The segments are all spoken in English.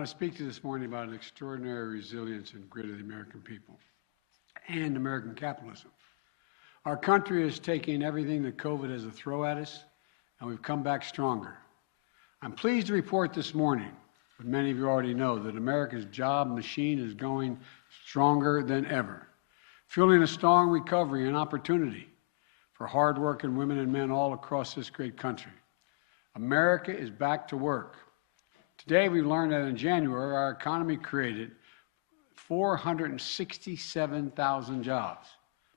want to speak to you this morning about an extraordinary resilience and grit of the American people and American capitalism. Our country is taking everything that COVID has to throw at us, and we've come back stronger. I'm pleased to report this morning, but many of you already know, that America's job machine is going stronger than ever, fueling a strong recovery and opportunity for hard-working women and men all across this great country. America is back to work. Today we learned that in January our economy created 467,000 jobs.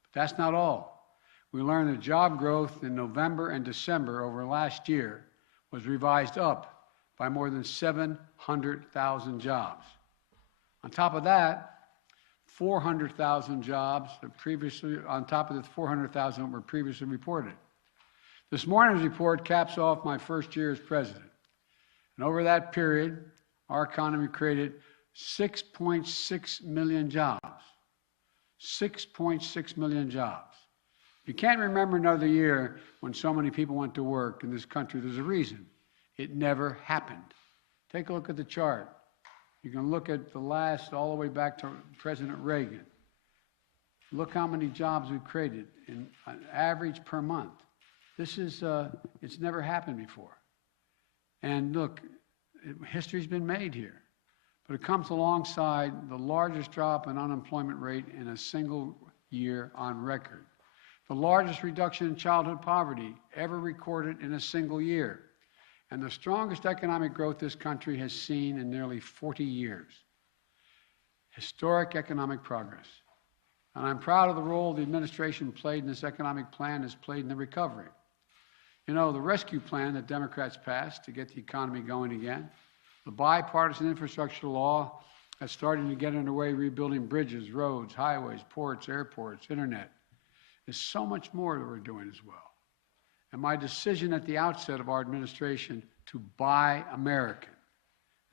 But that's not all. We learned that job growth in November and December over last year was revised up by more than 700,000 jobs. On top of that, 400,000 jobs on top of the 400,000 that were previously reported. This morning's report caps off my first year as president. And over that period, our economy created 6.6 million jobs. 6.6 million jobs. You can't remember another year when so many people went to work in this country. There's a reason. It never happened. Take a look at the chart. You can look at the last, all the way back to President Reagan. Look how many jobs we've created in an average per month. This is, it's never happened before. And look, history's been made here. But it comes alongside the largest drop in unemployment rate in a single year on record. The largest reduction in childhood poverty ever recorded in a single year. And the strongest economic growth this country has seen in nearly 40 years. Historic economic progress. And I'm proud of the role the administration played in this economic plan has played in the recovery. You know, the rescue plan that Democrats passed to get the economy going again, the bipartisan infrastructure law that's starting to get underway rebuilding bridges, roads, highways, ports, airports, internet. There's so much more that we're doing as well. And my decision at the outset of our administration to buy American.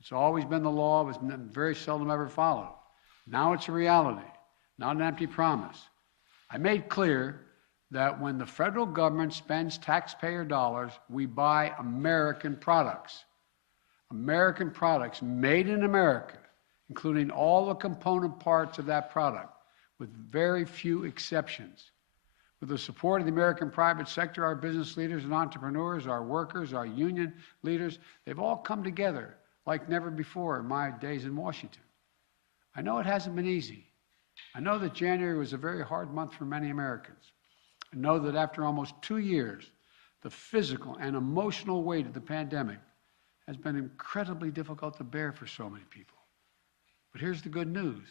It's always been the law, it was very seldom ever followed. Now it's a reality, not an empty promise. I made clear that when the federal government spends taxpayer dollars, we buy American products. American products made in America, including all the component parts of that product, with very few exceptions. With the support of the American private sector, our business leaders and entrepreneurs, our workers, our union leaders, they've all come together like never before in my days in Washington. I know it hasn't been easy. I know that January was a very hard month for many Americans. I know that after almost 2 years, the physical and emotional weight of the pandemic has been incredibly difficult to bear for so many people. But here's the good news.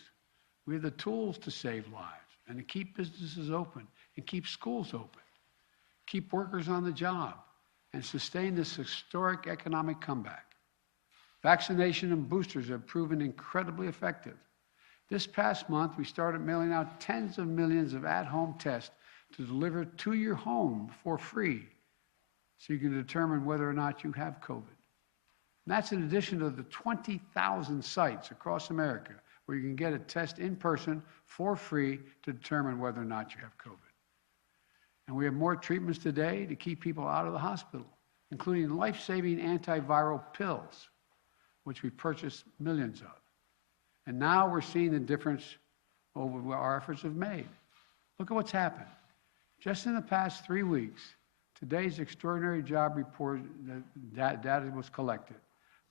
We have the tools to save lives and to keep businesses open and keep schools open, keep workers on the job, and sustain this historic economic comeback. Vaccination and boosters have proven incredibly effective. This past month, we started mailing out tens of millions of at-home tests to deliver to your home for free so you can determine whether or not you have COVID. And that's in addition to the 20,000 sites across America where you can get a test in person for free to determine whether or not you have COVID. And we have more treatments today to keep people out of the hospital, including life-saving antiviral pills, which we purchased millions of. And now we're seeing the difference over what our efforts have made. Look at what's happened. Just in the past 3 weeks, today's extraordinary job report data was collected.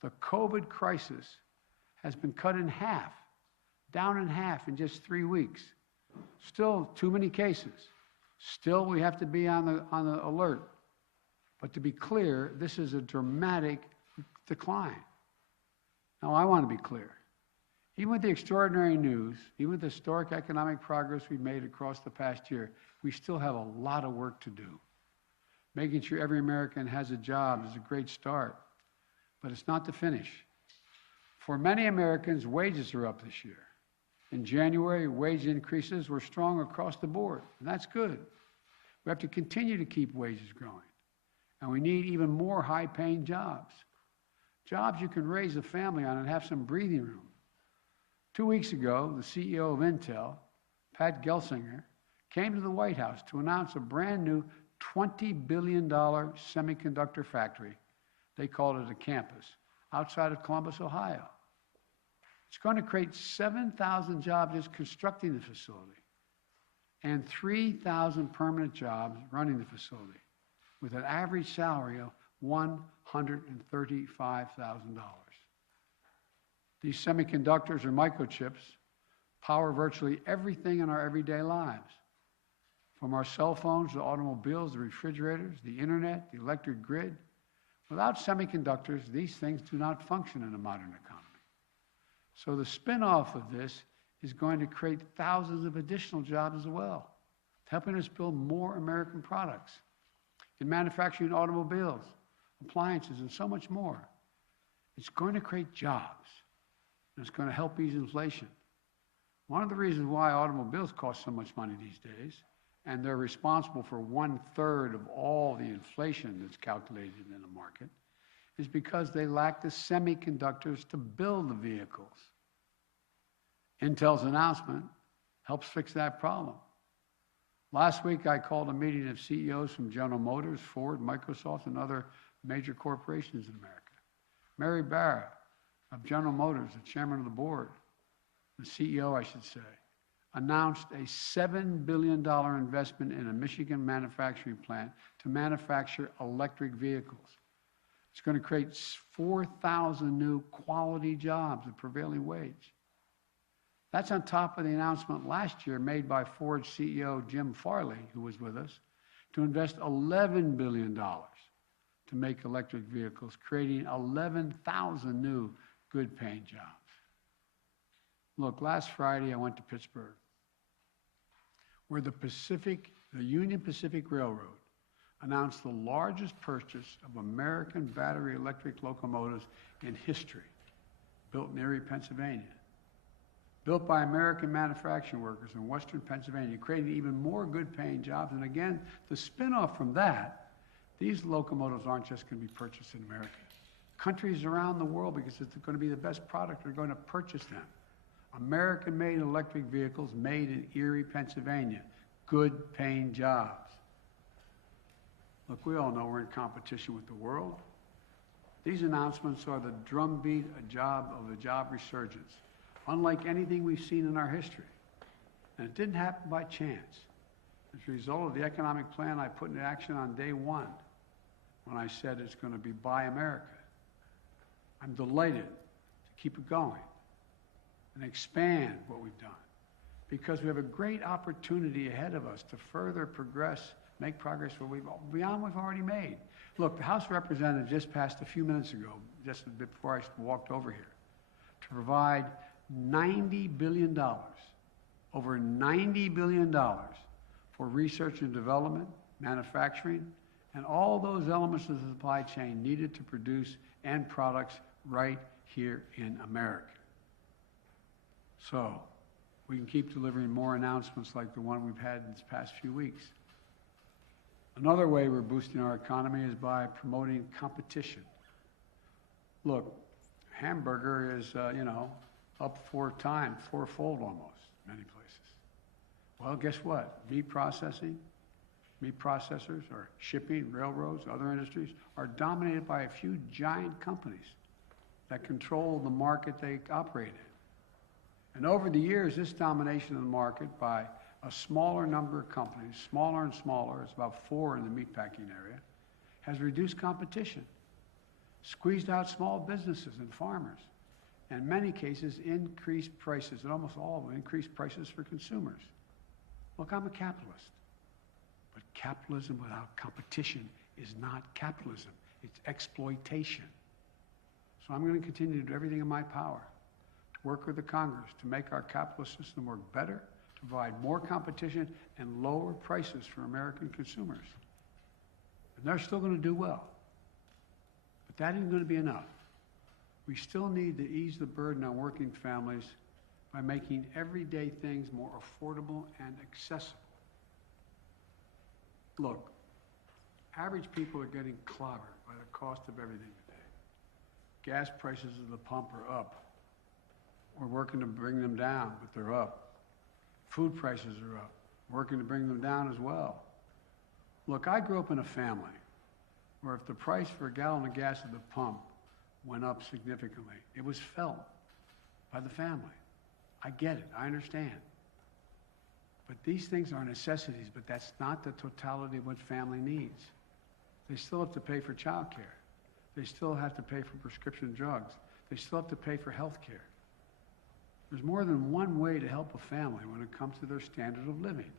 The COVID crisis has been cut in half, down in half in just 3 weeks. Still too many cases. Still we have to be on the alert. But to be clear, this is a dramatic decline. Now I want to be clear. Even with the extraordinary news, even with the historic economic progress we've made across the past year, we still have a lot of work to do. Making sure every American has a job is a great start, but it's not the finish. For many Americans, wages are up this year. In January, wage increases were strong across the board, and that's good. We have to continue to keep wages growing, and we need even more high-paying jobs. Jobs you can raise a family on and have some breathing room. 2 weeks ago, the CEO of Intel, Pat Gelsinger, came to the White House to announce a brand new $20 billion semiconductor factory. They called it a campus outside of Columbus, Ohio. It's going to create 7,000 jobs just constructing the facility and 3,000 permanent jobs running the facility with an average salary of $135,000. These semiconductors or microchips power virtually everything in our everyday lives, from our cell phones to automobiles, the refrigerators, the internet, the electric grid. Without semiconductors, these things do not function in a modern economy. So the spin-off of this is going to create thousands of additional jobs as well, helping us build more American products in manufacturing automobiles, appliances, and so much more. It's going to create jobs, and it's going to help ease inflation. One of the reasons why automobiles cost so much money these days, and they're responsible for 1/3 of all the inflation that's calculated in the market, is because they lack the semiconductors to build the vehicles. Intel's announcement helps fix that problem. Last week, I called a meeting of CEOs from General Motors, Ford, Microsoft, and other major corporations in America. Mary Barra of General Motors, the chairman of the board, the CEO, I should say, announced a $7 billion investment in a Michigan manufacturing plant to manufacture electric vehicles. It's going to create 4,000 new quality jobs at prevailing wage. That's on top of the announcement last year made by Ford CEO Jim Farley, who was with us, to invest $11 billion to make electric vehicles, creating 11,000 new good-paying jobs. Look, last Friday I went to Pittsburgh, where the Union Pacific Railroad announced the largest purchase of American battery electric locomotives in history, built in Erie, Pennsylvania. Built by American manufacturing workers in western Pennsylvania, creating even more good-paying jobs. And again, the spin-off from that, these locomotives aren't just going to be purchased in America. Countries around the world, because it's going to be the best product, are going to purchase them. American-made electric vehicles made in Erie, Pennsylvania. Good-paying jobs. Look, we all know we're in competition with the world. These announcements are the drumbeat of the job resurgence, unlike anything we've seen in our history. And it didn't happen by chance. As a result of the economic plan I put into action on day one, when I said it's going to be Buy America. I'm delighted to keep it going and expand what we've done, because we have a great opportunity ahead of us to further progress, make progress beyond what we've already made. Look, the House of Representatives just passed a few minutes ago, just a bit before I walked over here, to provide $90 billion, over $90 billion for research and development, manufacturing, and all those elements of the supply chain needed to produce end products right here in America. So we can keep delivering more announcements like the one we've had in these past few weeks. Another way we're boosting our economy is by promoting competition. Look, hamburger is, up fourfold almost, many places. Well, guess what? Meat processors, or shipping, railroads, other industries are dominated by a few giant companies that control the market they operate in. And over the years, this domination of the market by a smaller number of companies, smaller and smaller, it's about 4 in the meatpacking area, has reduced competition, squeezed out small businesses and farmers, and in many cases increased prices, and almost all of them increased prices for consumers. Look, I'm a capitalist, but capitalism without competition is not capitalism, it's exploitation. So I'm going to continue to do everything in my power to work with the Congress to make our capitalist system work better, to provide more competition and lower prices for American consumers. And they're still going to do well. But that isn't going to be enough. We still need to ease the burden on working families by making everyday things more affordable and accessible. Look, average people are getting clobbered by the cost of everything today. Gas prices at the pump are up. We're working to bring them down, but they're up. Food prices are up. Working to bring them down as well. Look, I grew up in a family where if the price for a gallon of gas at the pump went up significantly, it was felt. by the family. I get it. I understand. But these things are necessities, but that's not the totality of what family needs. They still have to pay for child care. They still have to pay for prescription drugs. They still have to pay for health care. There's more than one way to help a family when it comes to their standard of living.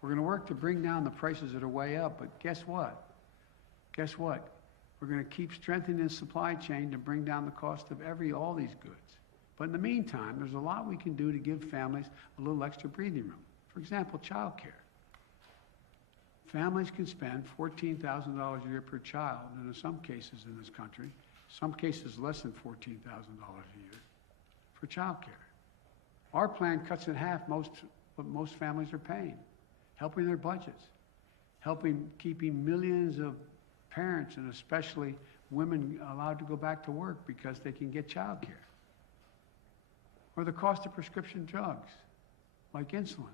We're going to work to bring down the prices that are way up, but guess what? Guess what? We're going to keep strengthening the supply chain to bring down the cost of all these goods. But in the meantime, there's a lot we can do to give families a little extra breathing room. For example, child care. Families can spend $14,000 a year per child, and in some cases in this country, some cases less than $14,000 a year, for child care. Our plan cuts in half what most families are paying, helping their budgets, keeping millions of parents and especially women allowed to go back to work because they can get child care. Or the cost of prescription drugs, like insulin.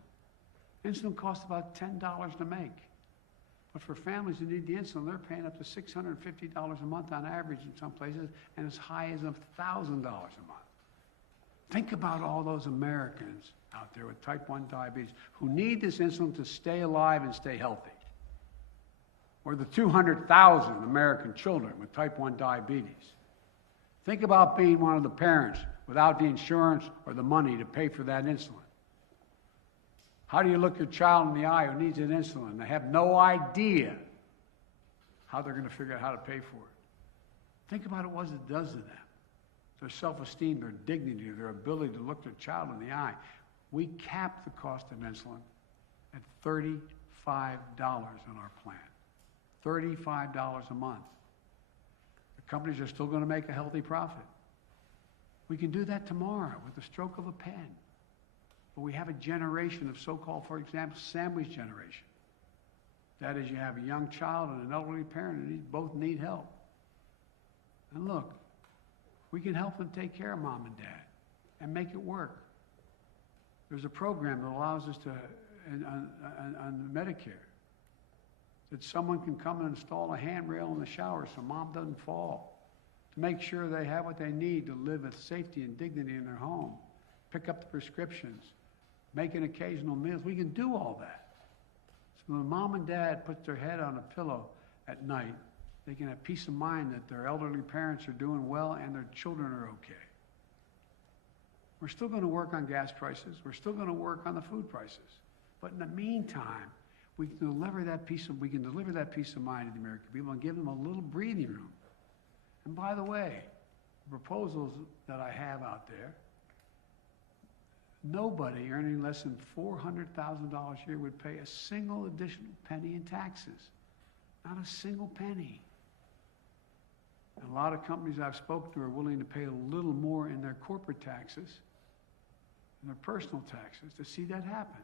Insulin costs about $10 to make. But for families who need the insulin, they're paying up to $650 a month on average in some places, and as high as $1,000 a month. Think about all those Americans out there with type 1 diabetes who need this insulin to stay alive and stay healthy. Or the 200,000 American children with type 1 diabetes. Think about being one of the parents without the insurance or the money to pay for that insulin. How do you look your child in the eye who needs an insulin? They have no idea how they're going to figure out how to pay for it. Think about what it does to them. Their self-esteem, their dignity, their ability to look their child in the eye. We cap the cost of insulin at $35 on our plan. $35 a month. The companies are still going to make a healthy profit. We can do that tomorrow with the stroke of a pen. But we have a generation of so-called, for example, sandwich generation. That is, you have a young child and an elderly parent, and both need help. And look, we can help them take care of mom and dad and make it work. There's a program that allows us to, on Medicare, that someone can come and install a handrail in the shower so mom doesn't fall, to make sure they have what they need to live with safety and dignity in their home, pick up the prescriptions, make an occasional meals. We can do all that. So when mom and dad put their head on a pillow at night, they can have peace of mind that their elderly parents are doing well and their children are okay. We're still going to work on gas prices. We're still going to work on the food prices. But in the meantime, we can deliver that peace of mind to the American people and give them a little breathing room. And by the way, the proposals that I have out there, nobody earning less than $400,000 a year would pay a single additional penny in taxes. Not a single penny. And a lot of companies I've spoken to are willing to pay a little more in their corporate taxes and their personal taxes to see that happen.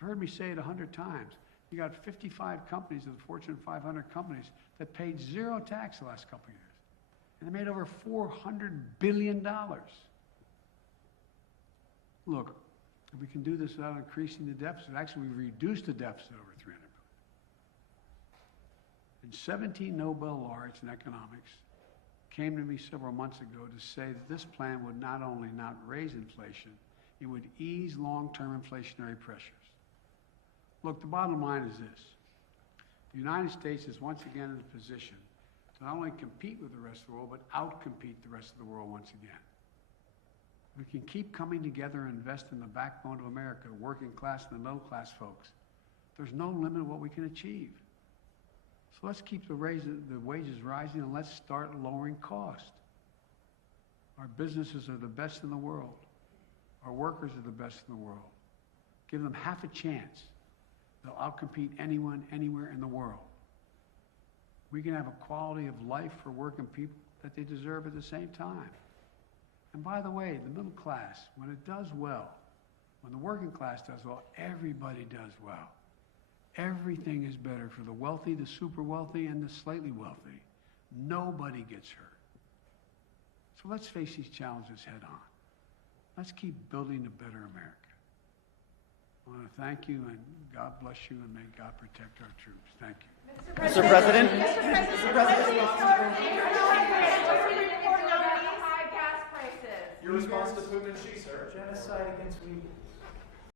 You've heard me say it 100 times. You got 55 companies of the Fortune 500 companies that paid zero tax the last couple of years. And they made over $400 billion. Look, if we can do this without increasing the deficit, actually we reduced the deficit over $300 billion. And 17 Nobel laureates in economics came to me several months ago to say that this plan would not only not raise inflation, it would ease long-term inflationary pressures. Look, the bottom line is this. The United States is once again in a position to not only compete with the rest of the world, but out-compete the rest of the world once again. We can keep coming together and invest in the backbone of America, working class and the middle class folks. There's no limit to what we can achieve. So let's keep the wages rising and let's start lowering cost. Our businesses are the best in the world. Our workers are the best in the world. Give them half a chance. They'll outcompete anyone, anywhere in the world. We can have a quality of life for working people that they deserve at the same time. And by the way, the middle class, when it does well, when the working class does well, everybody does well. Everything is better for the wealthy, the super wealthy, and the slightly wealthy. Nobody gets hurt. So let's face these challenges head on. Let's keep building a better America. I want to thank you, and God bless you, and may God protect our troops. Thank you. Mr. President. High gas prices. Your response to Putin and Xi, sir. Genocide against Uyghurs.